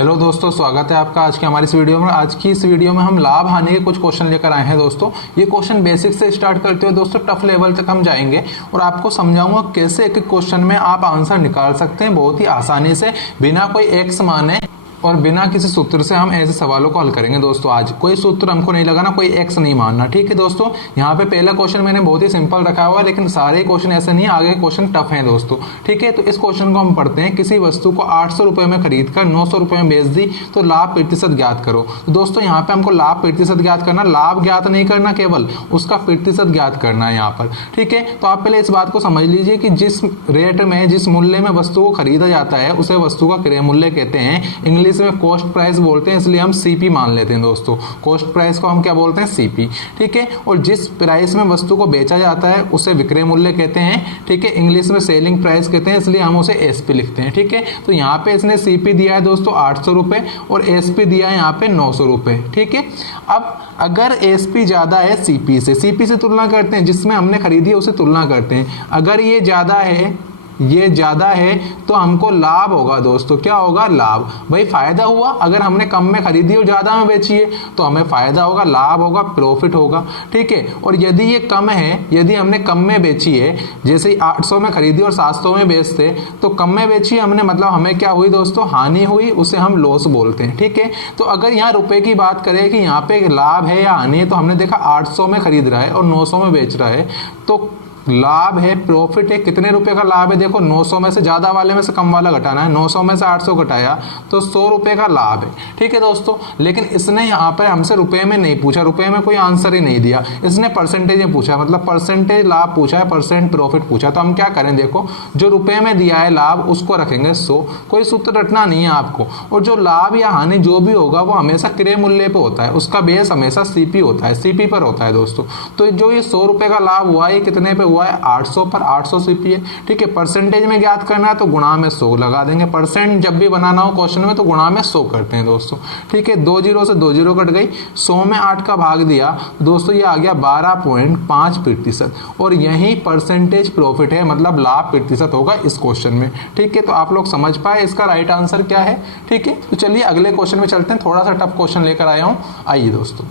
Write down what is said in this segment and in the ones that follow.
Hello दोस्तों, स्वागत है आपका आज की हमारी इस वीडियो में। आज की इस वीडियो में हम लाभ हानि के कुछ क्वेश्चन लेकर आए हैं दोस्तों। ये क्वेश्चन बेसिक से स्टार्ट करते हुए दोस्तों टफ लेवल तक हम जाएंगे और आपको समझाऊंगा कैसे एक एक क्वेश्चन में आप आंसर निकाल सकते हैं बहुत ही आसानी से, बिना कोई एक्स माने और बिना किसी सूत्र से हम ऐसे सवालों को हल करेंगे दोस्तों। आज कोई सूत्र हमको नहीं लगाना, कोई एक्स नहीं मानना, ठीक है दोस्तों। यहाँ पे पहला क्वेश्चन मैंने बहुत ही सिंपल रखा हुआ है, लेकिन सारे क्वेश्चन ऐसे नहीं है, आगे क्वेश्चन टफ हैं दोस्तों, ठीक है। तो इस क्वेश्चन को हम पढ़ते हैं। किसी वस्तु को 800 रुपये में खरीद कर 900 रुपये में बेच दी तो लाभ प्रतिशत ज्ञात करो। तो दोस्तों यहाँ पे हमको लाभ प्रतिशत ज्ञात करना, लाभ ज्ञात नहीं करना, केवल उसका प्रतिशत ज्ञात करना है यहाँ पर, ठीक है। तो आप पहले इस बात को समझ लीजिए कि जिस रेट में, जिस मूल्य में वस्तु को खरीदा जाता है उसे वस्तु का क्रय मूल्य कहते हैं। इंग्लिश में कॉस्ट प्राइस बोलते हैं, इसलिए हम सीपी मान लेते हैं दोस्तों। कॉस्ट प्राइस को हम क्या बोलते हैं? सीपी, ठीक है। और जिस प्राइस में वस्तु को बेचा जाता है उसे विक्रय मूल्य कहते हैं, ठीक है। इंग्लिश में सेलिंग प्राइस कहते हैं, इसलिए हम उसे एसपी लिखते हैं, ठीक है। तो यहाँ पे इसने सीपी दिया है दोस्तों 800 रुपये और एसपी दिया है यहाँ पे 900 रुपये, ठीक है। अब अगर एसपी ज्यादा है सीपी से तुलना करते हैं, जिसमें हमने खरीदी है उसे तुलना करते हैं। अगर ये ज्यादा है, ये ज्यादा है तो हमको लाभ होगा दोस्तों। क्या होगा? लाभ। भाई फायदा हुआ, अगर हमने कम में खरीदी और ज्यादा में बेची है तो हमें फायदा होगा, लाभ होगा, प्रॉफिट होगा, ठीक है। और यदि ये कम है, यदि हमने कम में बेची है, जैसे 800 में खरीदी और 700 में बेचते, तो कम में बेची हमने, मतलब हमें क्या हुई दोस्तों? हानि हुई, उसे हम लॉस बोलते हैं, ठीक है। तो अगर यहाँ रुपए की बात करें कि यहाँ पे लाभ है या हानि है, तो हमने देखा 800 में खरीद रहा है और 900 में बेच रहा है, तो लाभ है, प्रॉफिट है। कितने रुपए का लाभ है? देखो 900 में से ज्यादा वाले में से कम वाला घटाना है, 900 में से 800 घटाया तो 100 रुपए का लाभ है, ठीक है दोस्तों। लेकिन इसने यहाँ पर हमसे रुपए में नहीं पूछा, रुपए में कोई आंसर ही नहीं दिया, इसने परसेंटेज में पूछा, मतलब परसेंटेज लाभ पूछा है, परसेंट प्रॉफिट पूछा। तो हम क्या करें? देखो जो रुपए में दिया है लाभ उसको रखेंगे 100, कोई सूत्र रटना नहीं है आपको। और जो लाभ या हानि जो भी होगा वो हमेशा क्रय मूल्य पे होता है, उसका बेस हमेशा सीपी होता है, सीपी पर होता है दोस्तों। तो जो ये 100 रुपए का लाभ हुआ है कितने पे हुआ है? 800 पर, 800 सीपी है, ठीक है। परसेंटेज में ज्ञात करना है तो गुणा में 100 लगा देंगे। परसेंट जब भी बनाना हो क्वेश्चन में तो गुणा में 100 करते हैं दोस्तों, ठीक है। 2 जीरो से 2 जीरो कट गई, 100 में 8 का भाग दिया दोस्तों, ये आ गया 12.5%। और यही परसेंटेज प्रॉफिट है, मतलब लाभ प्रतिशत होगा इस क्वेश्चन में, ठीक है। तो आप लोग समझ पाए इसका राइट आंसर क्या है, ठीक है। तो चलिए अगले क्वेश्चन में चलते हैं। थोड़ा सा टफ क्वेश्चन लेकर आया हूं, आइए दोस्तों।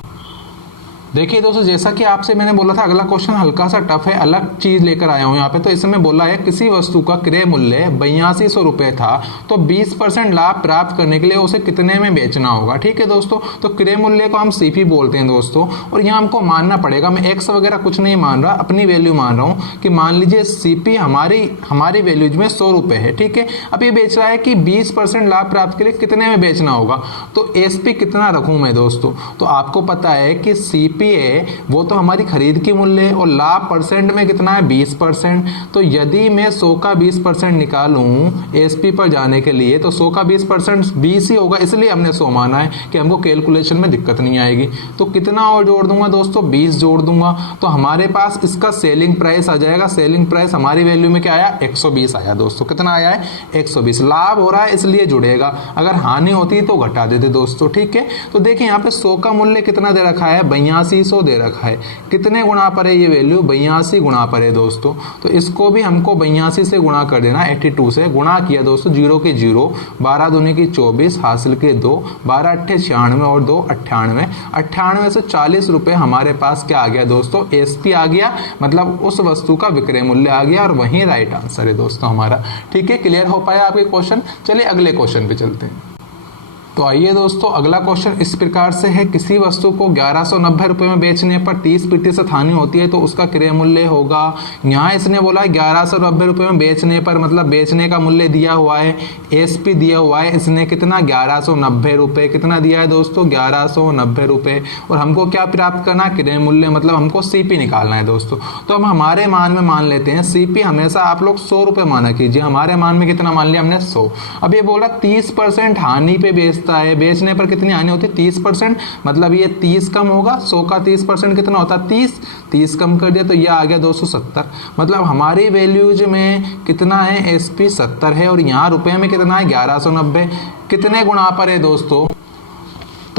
देखिए दोस्तों, जैसा कि आपसे मैंने बोला था अगला क्वेश्चन हल्का सा टफ है, अलग चीज लेकर आया हूं यहाँ पे। तो इसमें बोला है किसी वस्तु का क्रय मूल्य 8200 रुपये था तो 20% लाभ प्राप्त करने के लिए उसे कितने में बेचना होगा, ठीक है दोस्तों। तो क्रय मूल्य को हम सीपी बोलते हैं दोस्तों। और यहाँ हमको मानना पड़ेगा, मैं एक्स वगैरह कुछ नहीं मान रहा, अपनी वैल्यू मान रहा हूँ कि मान लीजिए सीपी हमारी वैल्यूज में 100 रुपये है, ठीक है। अब ये बेच रहा है कि 20% लाभ प्राप्त के लिए कितने में बेचना होगा, तो एसपी कितना रखूं मैं दोस्तों। तो आपको पता है कि सीपी है वो तो हमारी खरीद की मूल्य है और लाभ परसेंट में कितना है? 20%। तो यदि मैं 100 का 20% निकालूं एसपी पर जाने के लिए तो 100 का 20% 20 ही होगा, इसलिए हमने 100 माना है कि हमको कैलकुलेशन में दिक्कत नहीं आएगी। तो कितना और जोड़ दूंगा दोस्तों? 20 जोड़ दूंगा तो हमारे पास इसका सेलिंग प्राइस आ जाएगा। सेलिंग प्राइस हमारी वैल्यू में क्या आया? 120 आया दोस्तों। कितना आया है? 120। लाभ हो रहा है इसलिए जुड़ेगा, अगर हानि होती तो घटा देते दोस्तों, ठीक है। तो देखिए यहाँ पे 100 का मूल्य कितना दे रखा है? 8200 दे रखा है। कितने गुणा पर है ये वैल्यू? 82 गुणा पर है दोस्तों। तो इसको भी हमको 82 से गुणा कर देना, 82 से गुणा किया दोस्तों, 0 के 0, 12 दूनी की 24, हासिल के 2, 12 अट्ठे 96 और 2 98। 98 से 40 रुपए हमारे पास क्या आ गया दोस्तों? एसपी आ गया, मतलब उस वस्तु का विक्रय मूल्य आ गया और वही राइट आंसर है दोस्तों हमारा, ठीक है। क्लियर हो पाया आपके क्वेश्चन? चलिए अगले क्वेश्चन पे चलते हैं। तो आइए दोस्तों, अगला क्वेश्चन इस प्रकार से है। किसी वस्तु को 1190 रुपये में बेचने पर 30% हानि होती है तो उसका क्रय मूल्य होगा। यहाँ इसने बोला 1190 रुपये में बेचने पर, मतलब बेचने का मूल्य दिया हुआ है, एसपी दिया हुआ है, इसने कितना? 1190 रुपये। कितना दिया है दोस्तों? 1190 रुपये। और हमको क्या प्राप्त करना? क्रय मूल्य, मतलब हमको सीपी निकालना है दोस्तों। तो हम हमारे मान में मान लेते हैं सीपी हमेशा आप लोग 100 रुपये माना कीजिए। हमारे मान में कितना मान लिया हमने? 100। अब ये बोला 30% हानि पे बेचता है, बेचने पर कितनी हानि होती है? 30%, मतलब ये 30 कम होगा, 100 का 30% कितना होता है? 30 कम कर दिया तो ये आ गया 270। मतलब हमारी वैल्यूज में कितना है? एसपी 70 है और यहाँ रुपए में कितना है? 1190। कितने गुणा पर है दोस्तों?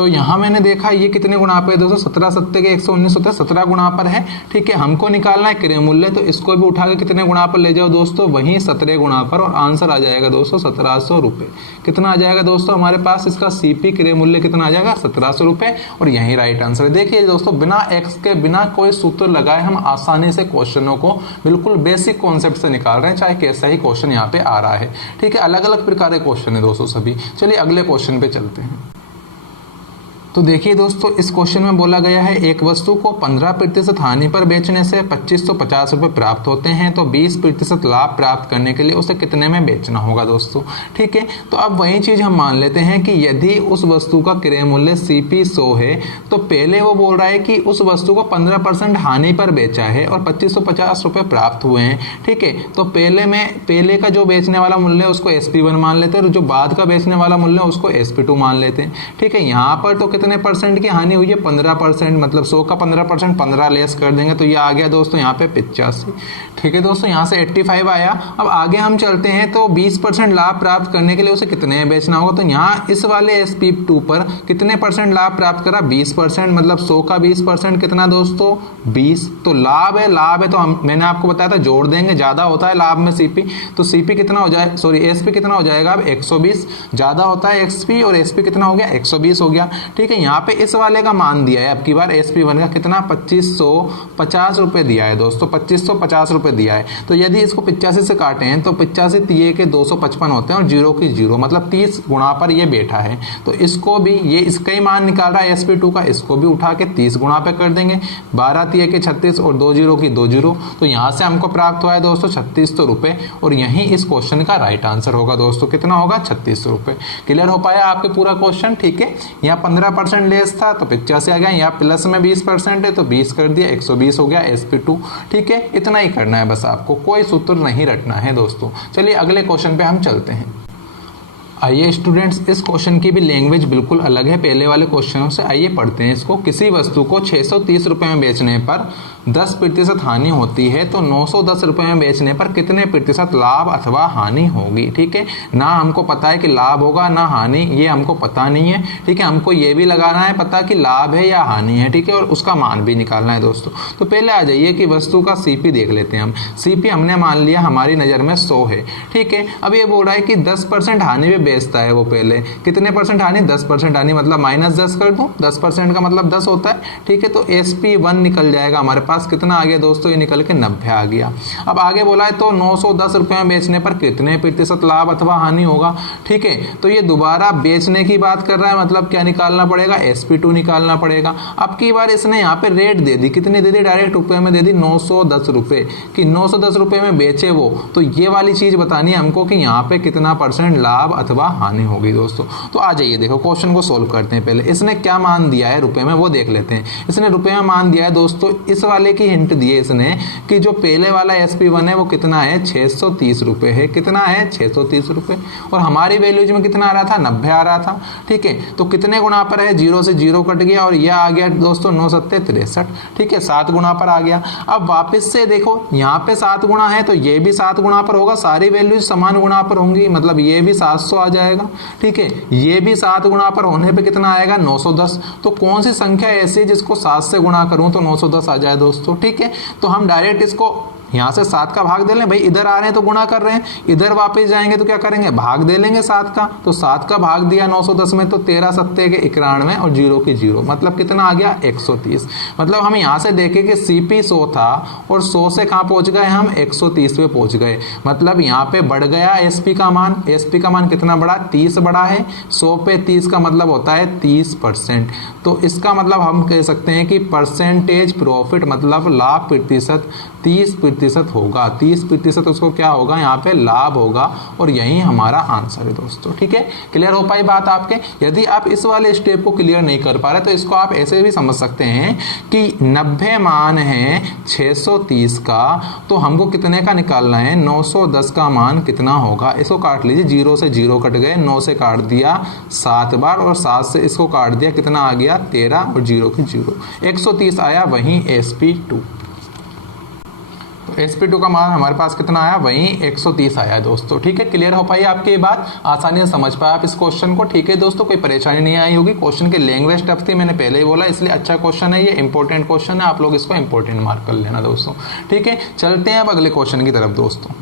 तो यहाँ मैंने देखा ये कितने गुणा पर है दोस्तों, 17 सत्ते के 119 होता है, 17 गुणा पर है। ठीक है, हमको निकालना है क्रय मूल्य, तो इसको भी उठा के कितने गुणा पर ले जाओ दोस्तों, वहीं 17 गुणा पर, और आंसर आ जाएगा दोस्तों 1700 रुपये। कितना आ जाएगा दोस्तों हमारे पास, इसका सीपी क्रय मूल्य कितना आ जाएगा, 1700 रुपये, और यही राइट आंसर है। देखिए दोस्तों, बिना एक्स के, बिना कोई सूत्र लगाए हम आसानी से क्वेश्चनों को बिल्कुल बेसिक कॉन्सेप्ट से निकाल रहे हैं, चाहे कैसा ही क्वेश्चन यहाँ पे आ रहा है। ठीक है, अलग अलग प्रकार के क्वेश्चन है दोस्तों सभी। चलिए अगले क्वेश्चन पे चलते हैं। तो देखिए दोस्तों, इस क्वेश्चन में बोला गया है एक वस्तु को 15% हानि पर बेचने से 2550 रुपये प्राप्त होते हैं, तो 20% लाभ प्राप्त करने के लिए उसे कितने में बेचना होगा दोस्तों। ठीक है, तो अब वही चीज़ हम मान लेते हैं कि यदि उस वस्तु का क्रय मूल्य CP 100 है, तो पहले वो बोल रहा है कि उस वस्तु को 15% हानि पर बेचा है और 2550 रुपये प्राप्त हुए हैं। ठीक है, तो पहले का जो बेचने वाला मूल्य है उसको SP1 मान लेते हैं, और जो बाद का बेचने वाला मूल्य है उसको SP2 मान लेते हैं। ठीक है, यहाँ पर तो कितने परसेंट की हानि हुई है, 15%, मतलब 100 का 15%, 15 लेस कर देंगे तो ये आ गया दोस्तों यहाँ पे 85। ठीक है दोस्तों, यहाँ से 85 आया। अब आगे हम चलते हैं, तो 20% लाभ प्राप्त करने के लिए उसे कितने में बेचना होगा, तो यहाँ इस वाले SP2 पर कितने परसेंट लाभ प्राप्त करा, 20%, मतलब 100 का 20% कितना दोस्तों, 20। तो लाभ है तो मैंने आपको बताया था जोड़ देंगे, ज़्यादा होता है लाभ में CP, तो CP कितना हो जाए, सॉरी SP कितना हो जाएगा अब 120, ज़्यादा होता है XP, और SP कितना हो गया, 120 हो गया। ठीक है, यहाँ पे इस वाले का मान दिया है अब की बार SP1 का कितना, 2550 रुपये दिया है दोस्तों, 2550 रुपये दिया है। तो यदि इसको 85 से काटे हैं तो 85 तिये के 255 होते हैं, और 0 की 0, मतलब 30 गुणा पर ये बैठा है। तो इसको भी, ये इसका ही मान निकाल रहा है SP2 का, इसको भी उठा के 30 गुणा पे कर देंगे, 12 तिये के 36 और 2 0 की 2 0, तो यहाँ से हमको प्राप्त हुआ है दोस्तों 3600 रुपये, और यही इस क्वेश्चन का राइट आंसर होगा दोस्तों। कितना होगा, 3600 रुपये। क्लियर हो पाया आपके पूरा क्वेश्चन। ठीक है, यहाँ 15% लेस था तो 85 आ गया, यहाँ प्लस में 20% है तो 20 कर दिया, 120 हो गया SP2। ठीक है, इतना ही करना है बस, आपको कोई सूत्र नहीं रटना है दोस्तों। चलिए अगले क्वेश्चन पे हम चलते हैं। आइए स्टूडेंट्स, इस क्वेश्चन की भी लैंग्वेज बिल्कुल अलग है पहले वाले क्वेश्चनों से। आइए पढ़ते हैं इसको। किसी वस्तु को 630 रुपये में बेचने पर 10% हानि होती है, तो 910 रुपये में बेचने पर कितने प्रतिशत लाभ अथवा हानि होगी। ठीक है, ना हमको पता है कि लाभ होगा ना हानि, ये हमको पता नहीं है। ठीक है, हमको ये भी लगाना है पता कि लाभ है या हानि है। ठीक है, और उसका मान भी निकालना है दोस्तों। तो पहले आ जाइए कि वस्तु का CP देख लेते हैं हम। CP हमने मान लिया हमारी नज़र में 100 है। ठीक है, अब ये बोल रहा है कि 10% हानि में बेचता है वो। पहले कितने परसेंट हानि, 10% हानि, मतलब -10 कर दूं, 10% का मतलब 10 होता है। ठीक है, तो SP1 निकल जाएगा हमारे पास, कितना आ गया दोस्तों, ये निकल के 90 आ गया। अब आगे बोला है तो 910 रुपये में बेचने पर कितने प्रतिशत लाभ अथवा हानि होगा। ठीक है, तो ये दोबारा बेचने की बात कर रहा है, मतलब क्या निकालना पड़ेगा, SP2 निकालना पड़ेगा। अब की बार इसने यहाँ पे रेट दे दी, कितनी दे दी, डायरेक्ट रुपये में दे दी, 910 रुपये, कि 910 रुपये में बेचे वो। तो ये वाली चीज बतानी है हमको कि यहाँ पे कितना % लाभ अथवा हानि होगी दोस्तों। तो आ जाइए देखो, क्वेश्चन को सोल्व करते हैं। पहले इसने क्या मान दिया है रुपए में वो देख लेते हैं। इसने रुपए में मान दिया है दोस्तों, इस वाले की हिंट दी है इसने कि जो पहले वाला SP1 है वो कितना है, 630 रुपये है। कितना है, 630 रुपये, और हमारी वैल्यूज में कितना आ रहा था, 90 आ रहा था। ठीक है, तो कितने गुना पर है, 0 से 0 कट गया, और यह आ गया दोस्तों 9 7 63। ठीक है, 7 गुना पर आ गया। अब वापस से देखो, यहाँ पे 7 गुना है तो ये भी 7 गुना पर होगा, सारी वैल्यूज समान गुना पर होंगी, मतलब ये भी 700 आ जाएगा। ठीक है, ये भी 7 गुना पर होने पे कितना आएगा, 910। तो कौन सी संख्या ऐसी जिसको 7 से गुना करूं तो 910 आ जाए दोस्तों। ठीक है, तो हम डायरेक्ट इसको यहाँ से 7 का भाग दे लें, भाई इधर आ रहे हैं तो गुणा कर रहे हैं, इधर वापस जाएंगे तो क्या करेंगे, भाग दे लेंगे 7 का। तो 7 का भाग दिया 910 में, तो 13 सत्ते के 91 और 0 की 0, मतलब कितना आ गया, 130। मतलब हम यहाँ से देखें कि CP 100 था और 100 से कहाँ पहुँच गए हम, 130 पे पहुँच गए। मतलब यहाँ पे बढ़ गया SP का मान। SP का मान कितना बढ़ा, 30 बढ़ा है। 100 पे 30 का मतलब होता है 30%। तो इसका मतलब हम कह सकते हैं कि परसेंटेज प्रॉफिट, मतलब लाभ प्रतिशत 30% होगा। 30% उसको क्या होगा, यहाँ पे लाभ होगा, और यही हमारा आंसर है दोस्तों। ठीक है, क्लियर हो पाई बात आपके। यदि आप इस वाले स्टेप को क्लियर नहीं कर पा रहे तो इसको आप ऐसे भी समझ सकते हैं कि 90 मान है 630 का, तो हमको कितने का निकालना है, 910 का मान कितना होगा। इसको काट लीजिए, 0 से 0 कट गए, 9 से काट दिया 7 बार, और 7 से इसको काट दिया, कितना आ गया, 13 और 0 की 0, 130 आया, वहीं SP2। sp2 का मान हमारे पास कितना आया, वहीं 130 आया है दोस्तों। ठीक है, क्लियर हो पाई आपकी ये बात, आसानी से समझ पाए आप इस क्वेश्चन को। ठीक है दोस्तों, कोई परेशानी नहीं आई होगी। क्वेश्चन की लैंग्वेज टफ थी, मैंने पहले ही बोला, इसलिए अच्छा क्वेश्चन है, ये इंपॉर्टेंट क्वेश्चन है, आप लोग इसको इंपॉर्टेंट मार्क कर लेना दोस्तों। ठीक है, चलते हैं अब अगले क्वेश्चन की तरफ दोस्तों।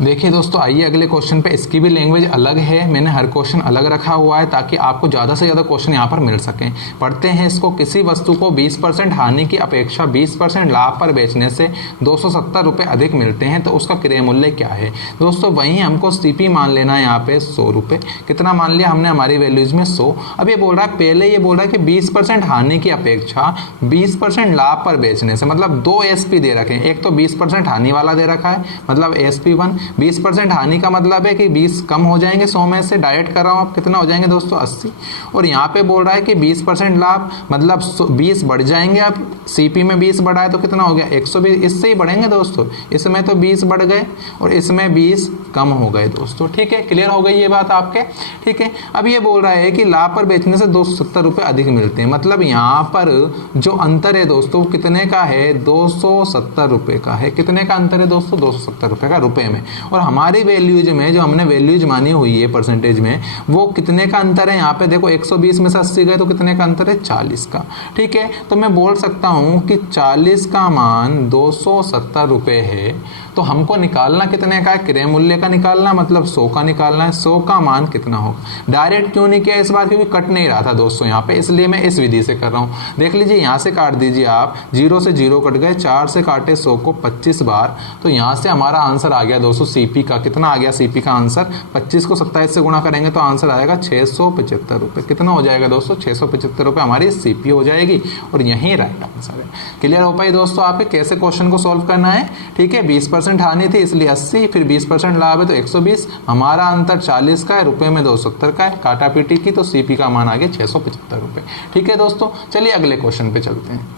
देखिए दोस्तों, आइए अगले क्वेश्चन पे। इसकी भी लैंग्वेज अलग है, मैंने हर क्वेश्चन अलग रखा हुआ है ताकि आपको ज़्यादा से ज़्यादा क्वेश्चन यहाँ पर मिल सकें। पढ़ते हैं इसको। किसी वस्तु को 20% हानि की अपेक्षा 20% लाभ पर बेचने से 270 रुपये अधिक मिलते हैं तो उसका क्रय मूल्य क्या है। दोस्तों वहीं हमको CP मान लेना है यहाँ पे 100 रुपये। कितना मान लिया हमने हमारी वैल्यूज में 100। अब ये बोल रहा है, पहले ये बोल रहा है कि 20% हानि की अपेक्षा 20% लाभ पर बेचने से, मतलब 2 SP दे रखे हैं। एक तो 20% हानि वाला दे रखा है, मतलब SP1। 20% हानि का मतलब है कि 20 कम हो जाएंगे 100 में से, डायरेक्ट कर रहा हूँ, आप कितना हो जाएंगे दोस्तों 80। और यहाँ पे बोल रहा है कि 20% लाभ मतलब 20 बढ़ जाएंगे। अब CP में 20 बढ़ा है तो कितना हो गया 120, इससे ही बढ़ेंगे दोस्तों। इसमें तो 20 बढ़ गए और इसमें 20 कम हो गए दोस्तों। ठीक है, क्लियर हो गई ये बात आपके। ठीक है, अब ये बोल रहा है कि लाभ पर बेचने से 270 रुपये अधिक मिलते हैं, मतलब यहाँ पर जो अंतर है दोस्तों कितने का है, 270 रुपये का है। कितने का अंतर है दोस्तों, 270 रुपये का रुपये में। और हमारी वैल्यूज में जो हमने वैल्यूज मानी हुई है परसेंटेज में, वो कितने का अंतर है यहाँ पे देखो, 120 में से 80 गए तो कितने का अंतर है, 40 का। ठीक है, तो मैं बोल सकता हूँ कि 40 का मान 270 रुपये है। तो हमको निकालना कितने का है, क्रय मूल्य का निकालना, मतलब 100 का निकालना है। 100 का मान कितना होगा। डायरेक्ट क्यों नहीं किया इस बार, क्योंकि कट नहीं रहा था दोस्तों यहाँ पे, इसलिए मैं इस विधि से कर रहा हूँ। देख लीजिए, यहाँ से काट दीजिए आप, 0 से 0 कट गए, 4 से काटे 100 को 25 बार, तो यहाँ से हमारा आंसर आ गया दोस्तों CP का। कितना आ गया CP का आंसर, 25 को 27 से गुणा करेंगे तो आंसर आएगा 675 रुपये। कितना हो जाएगा दोस्तों, 675 रुपये हमारी CP हो जाएगी और यही राइट आंसर है। क्लियर हो पाई दोस्तों आपके कैसे क्वेश्चन को सॉल्व करना है। ठीक है, 20% हानि थी इसलिए 80, फिर 20% लाभ है तो 120, हमारा अंतर 40 का है, रुपए में 270 का है, काटा पीटी की तो CP का मान आ गया 675 रुपये। ठीक है दोस्तों, चलिए अगले क्वेश्चन पे चलते हैं।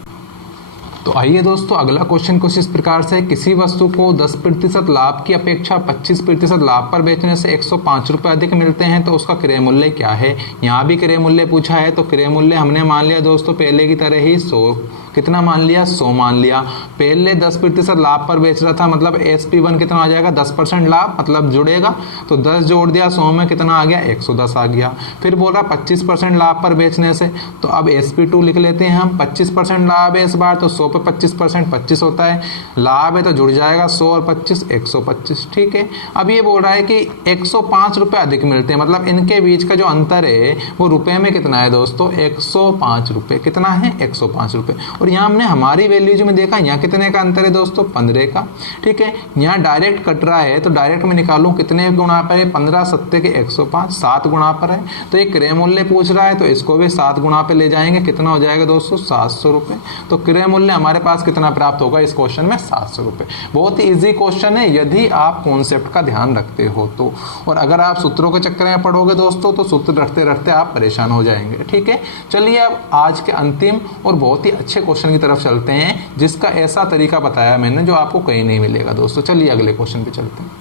तो आइए दोस्तों, अगला क्वेश्चन कुछ इस प्रकार से, किसी वस्तु को 10% लाभ की अपेक्षा 25% लाभ पर बेचने से 105 रुपये अधिक मिलते हैं तो उसका क्रय मूल्य क्या है। यहाँ भी क्रय मूल्य पूछा है, तो क्रय मूल्य हमने मान लिया दोस्तों पहले की तरह ही 100। कितना मान लिया, 100 मान लिया। पहले 10% लाभ पर बेच रहा था, मतलब SP1 कितना आ जाएगा, 10% लाभ मतलब जुड़ेगा, तो 10 जोड़ दिया 100 में, कितना आ गया 110 आ गया। फिर बोल रहा 25% लाभ पर बेचने से, तो अब SP2 लिख लेते हैं हम। 25% लाभ है इस बार, तो 100 पे 25% 25 होता है, लाभ है तो जुड़ जाएगा 100 और 25 125। ठीक है, अब ये बोल रहा है कि 105 रुपये अधिक मिलते हैं, मतलब इनके बीच का जो अंतर है वो रुपए में कितना है दोस्तों, 105 रुपये। कितना है, 105 रुपये। और यहाँ हमने हमारी वैल्यूज में देखा, यहाँ कितने का अंतर है दोस्तों, 15 का। ठीक है, यहाँ डायरेक्ट कट रहा है तो डायरेक्ट में निकालूं, कितने गुणा पर है, 15 सत्ते के 105, 7 गुणा पर है। तो एक क्रय मूल्य पूछ रहा है तो इसको भी 7 गुणा पे ले जाएंगे, कितना हो जाएगा दोस्तों, 700 रुपये। तो क्रय मूल्य हमारे पास कितना प्राप्त होगा इस क्वेश्चन में, 700 रुपये। बहुत ही ईजी क्वेश्चन है यदि आप कॉन्सेप्ट का ध्यान रखते हो तो। और अगर आप सूत्रों के चक्कर में पढ़ोगे दोस्तों तो सूत्र रखते रखते आप परेशान हो जाएंगे। ठीक है, चलिए अब आज के अंतिम और बहुत ही अच्छे क्वेश्चन की तरफ चलते हैं, जिसका ऐसा तरीका बताया मैंने जो आपको कहीं नहीं मिलेगा दोस्तों। चलिए अगले क्वेश्चन पे चलते हैं।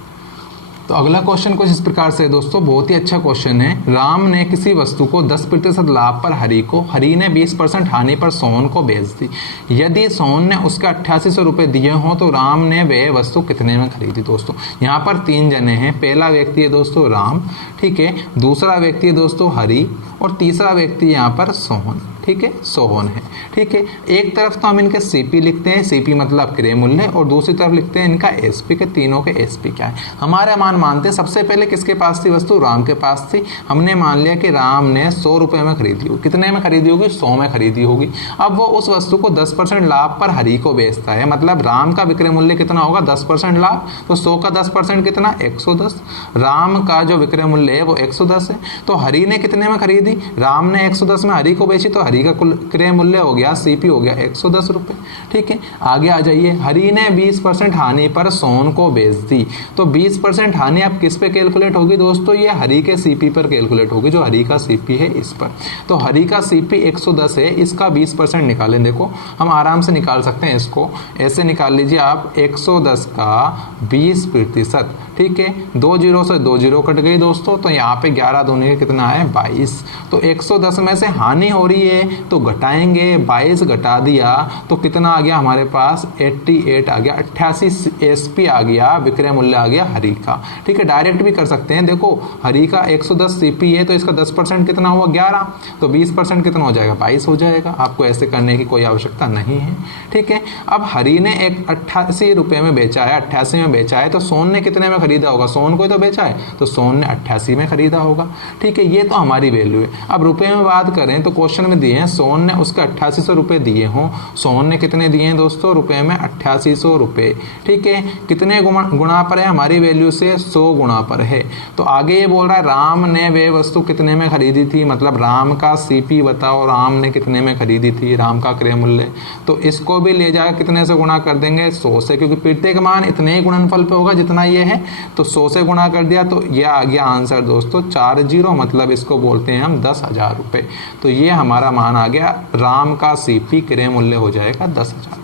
तो अगला क्वेश्चन कुछ इस प्रकार से है दोस्तों, बहुत ही अच्छा क्वेश्चन है। राम ने किसी वस्तु को 10% लाभ पर हरि ने 20% हानि पर सोहन को बेच दी। यदि सोहन ने उसके 8800 रुपये दिए हों तो राम ने वह वस्तु कितने में खरीदी। दोस्तों यहाँ पर 3 जने हैं, पहला व्यक्ति है दोस्तों राम, ठीक है, दूसरा व्यक्ति है दोस्तों हरि और तीसरा व्यक्ति यहाँ पर सोहन। ठीक है, सोहन है। ठीक है, एक तरफ तो हम इनके CP लिखते हैं, CP मतलब क्रय मूल्य, और दूसरी तरफ लिखते हैं इनका SP के, तीनों के SP क्या है। हमारे मान मानते हैं, सबसे पहले किसके पास थी वस्तु, राम के पास थी। हमने मान लिया कि राम ने 100 रुपये में खरीदी होगी। कितने में खरीदी होगी, 100 में खरीदी होगी। अब वो उस वस्तु को 10% लाभ पर हरि को बेचता है, मतलब राम का विक्रय मूल्य कितना होगा, 10% लाभ, तो 100 का 10% कितना, 110। राम का जो विक्रय मूल्य है वो 110 है। तो हरि ने कितने में खरीदी, राम ने 110 में हरि को बेची, तो हरि का कुल क्रय मूल्य हो गया, CP हो गया 110 रुपये। ठीक है, आगे आ जाइए। हरि ने 20% हानि पर सोहन को बेच दी, तो 20% हानि अब किस पे कैलकुलेट होगी दोस्तों, ये हरि के CP पर कैलकुलेट होगी, जो हरि का CP है इस पर। तो हरि का CP 110 है, इसका 20% निकालें। देखो हम आराम से निकाल सकते हैं इसको, ऐसे निकाल लीजिए आप, 110 का 20%, ठीक है, 2 जीरो से 2 जीरो कट गई दोस्तों, तो यहाँ पे 11 दूनी कितना है 22। तो 110 में से हानि हो रही है तो घटाएंगे, 22 घटा दिया तो कितना आ गया हमारे पास 88 आ गया, 88 एसपी आ गया, विक्रय मूल्य आ गया हरी का। ठीक है, डायरेक्ट भी कर सकते हैं, देखो हरी का 110 सीपी है तो इसका 10% कितना हुआ 11, तो 20% कितना हो जाएगा 22 हो जाएगा। आपको ऐसे करने की कोई आवश्यकता नहीं है। ठीक है, अब हरी ने एक 88 रुपये में बेचा है, 88 में बेचा है, तो सोन ने कितने में खरीदा होगा, सोन को ही तो बेचा है तो सोन ने 88 में खरीदा होगा। ठीक है, ये तो हमारी वैल्यू है। अब रुपए में बात करें तो क्वेश्चन में दिए हैं सोन ने उसके 8800 रुपये दिए हों, सोन ने कितने दिए हैं दोस्तों रुपए में 8800 रुपये। ठीक है, कितने गुणा पर है हमारी वैल्यू से 100 गुणा पर है। तो आगे ये बोल रहा है राम ने वे वस्तु कितने में खरीदी थी, मतलब राम का सीपी बताओ, राम ने कितने में खरीदी थी, राम का क्रय मूल्य। तो इसको भी ले जाकर कितने से गुणा कर देंगे 100 से, क्योंकि प्रत्येक मान इतने ही गुणनफल पे होगा जितना ये है, तो 100 से गुणा कर दिया तो ये आ गया आंसर दोस्तों 40, मतलब इसको बोलते हैं हम 10,000 रुपये। तो ये हमारा मान आ गया, राम का सीपी क्रय मूल्य हो जाएगा 10,000।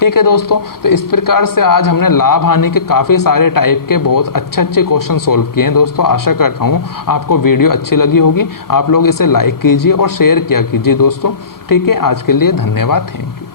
ठीक है दोस्तों, तो इस प्रकार से आज हमने लाभ हानि के काफ़ी सारे टाइप के बहुत अच्छे क्वेश्चन सोल्व किए हैं दोस्तों। आशा करता हूँ आपको वीडियो अच्छी लगी होगी। आप लोग इसे लाइक कीजिए और शेयर किया कीजिए दोस्तों। ठीक है, आज के लिए धन्यवाद, थैंक यू।